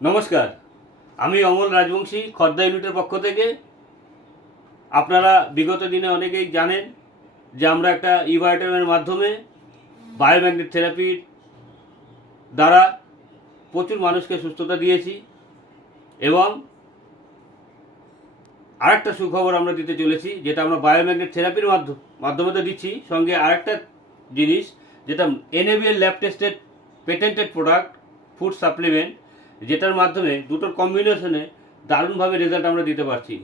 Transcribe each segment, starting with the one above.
নমস্কার, আমি অমল রাজবংশী খর্দা ইউনিটের পক্ষ থেকে। আপনারা বিগত দিনে অনেকেই জানেন যে আমরা একটা ইভাইটামের মাধ্যমে বায়োম্যাগনেট থেরাপির দ্বারা প্রচুর মানুষকে সুস্থতা দিয়েছি এবং আরেকটা সুখবর আমরা দিতে চলেছি, যেটা আমরা বায়োম্যাগনেট থেরাপির মাধ্যমে তো দিচ্ছি, সঙ্গে আরেকটা জিনিস যেটা NABL lab tested patented product food supplement, যেটার মাধ্যমে দুটোর কম্বিনেশনে দারুণভাবে রেজাল্ট আমরা দিতে পারছি।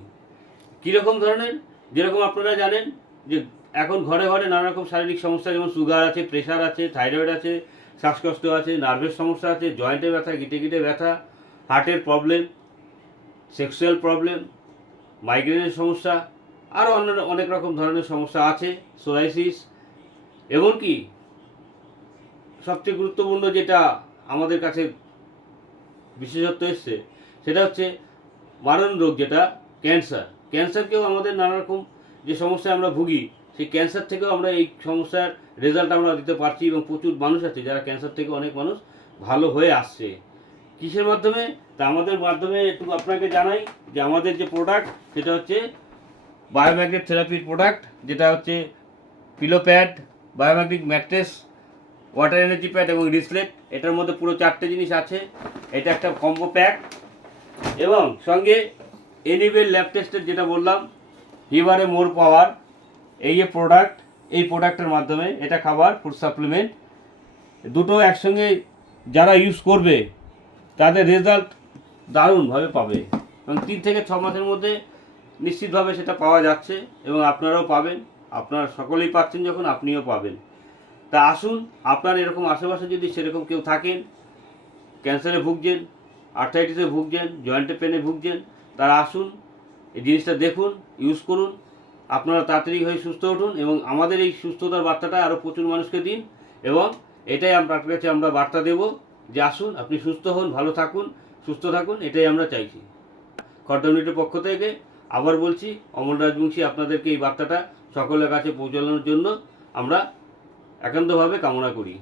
কীরকম ধরনের? যেরকম আপনারা জানেন যে এখন ঘরে ঘরে নানা রকম শারীরিক সমস্যা, যেমন সুগার আছে, প্রেশার আছে, থাইরয়েড আছে, শ্বাসকষ্ট আছে, নার্ভের সমস্যা আছে, জয়েন্টে ব্যথা, গিটে গিটে ব্যথা, হার্টের প্রবলেম, সেক্সুয়াল প্রবলেম, মাইগ্রেনের সমস্যা, আরও অন্য অনেক রকম ধরনের সমস্যা আছে, সোরাইসিস। এমনকি সবচেয়ে গুরুত্বপূর্ণ যেটা আমাদের কাছে বিশেষত্ব এসছে, সেটা হচ্ছে মারণ রোগ, যেটা ক্যান্সার। ক্যান্সারকেও আমাদের নানা রকম যে সমস্যায় আমরা ভুগি, সেই ক্যান্সার থেকেও আমরা এই সমস্যার রেজাল্ট আমরা দিতে পারছি এবং প্রচুর মানুষ আছে যারা ক্যান্সার থেকে অনেক মানুষ ভালো হয়ে আসছে। কিসের মাধ্যমে? তা আমাদের মাধ্যমে একটু আপনাকে জানাই যে আমাদের যে প্রোডাক্ট, সেটা হচ্ছে বায়োম্যাগনেট থেরাপির প্রোডাক্ট, যেটা হচ্ছে pillow pad, biomagnetic mattress, water energy pad এবং রিসলেট। এটার মধ্যে পুরো 4টে জিনিস আছে। এটা একটা কম্বো প্যাক এবং সঙ্গে এনিবেল ল্যাব টেস্টের যেটা বললাম হিভারে মোর পাওয়ার, এই যে প্রোডাক্ট, এই প্রোডাক্টের মাধ্যমে এটা খাবার ফুড সাপ্লিমেন্ট দুটো একসঙ্গে যারা ইউজ করবে তাদের রেজাল্ট দারুণভাবে পাবে এবং 3 থেকে 6 মাসের মধ্যে নিশ্চিতভাবে সেটা পাওয়া যাচ্ছে এবং আপনারাও পাবেন। আপনারা সকলেই পাচ্ছেন, যখন আপনিও পাবেন। তা আসুন, আপনার এরকম আশেপাশে যদি সেরকম কেউ থাকেন, ক্যান্সারে ভুগছেন, আর্থাইটিসে ভুগছেন, জয়েন্টে পেনে ভুগছেন, তারা আসুন, এই জিনিসটা দেখুন, ইউজ করুন, আপনারা তাড়াতাড়ি হয়ে সুস্থ উঠুন এবং আমাদের এই সুস্থতার বার্তাটা আরও প্রচুর মানুষকে দিন। এবং এটাই আপনার কাছে আমরা বার্তা দেব যে আসুন, আপনি সুস্থ হন, ভালো থাকুন, সুস্থ থাকুন, এটাই আমরা চাইছি। খর্দা ইউনিটের পক্ষ থেকে আবার বলছি, অমল রাজবংশী আপনাদেরকে এই বার্তাটা সকলের কাছে পৌঁছানোর জন্য আমরা একান্তভাবে কামনা করি।